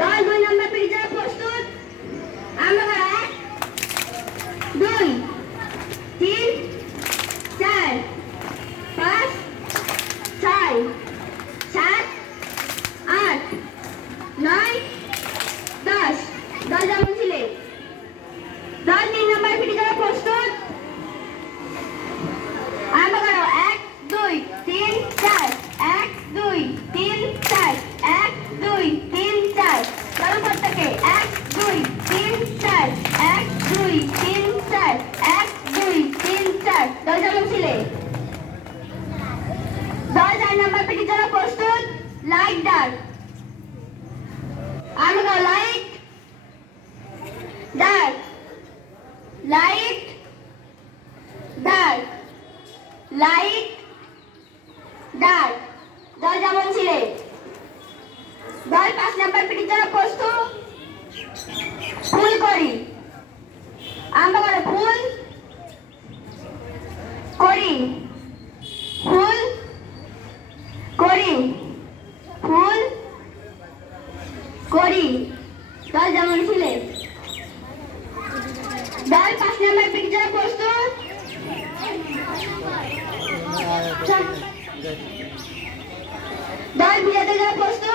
দল 2 নম্বর পিটি যারা প্রস্তুত আমরা 1 2 3 4 5 6 7 8 9 10 দল যেমন ছিলে দল 3 নম্বর পিটি যারা প্রস্তুত আমরা 1 2 3 4 1 2 3 4 1 2 3 4 দল প্রত্যেকে 1 2 3 4 1 2 3 4 1 2 3 4 দল যেমন ছিলে দল 4 নম্বর পিটি যারা প্রস্তুত লাইট ডার্ক আমরা light dark light dark light dark দল যেমন ছিলে দল 5 নম্বর পিটি যারা প্রস্তুত ফুল করি আমরা ফুল করি ফুল করি ফুল করি দল যেমন ছিলে দল 5 নম্বর পিটি যারা প্রস্তুত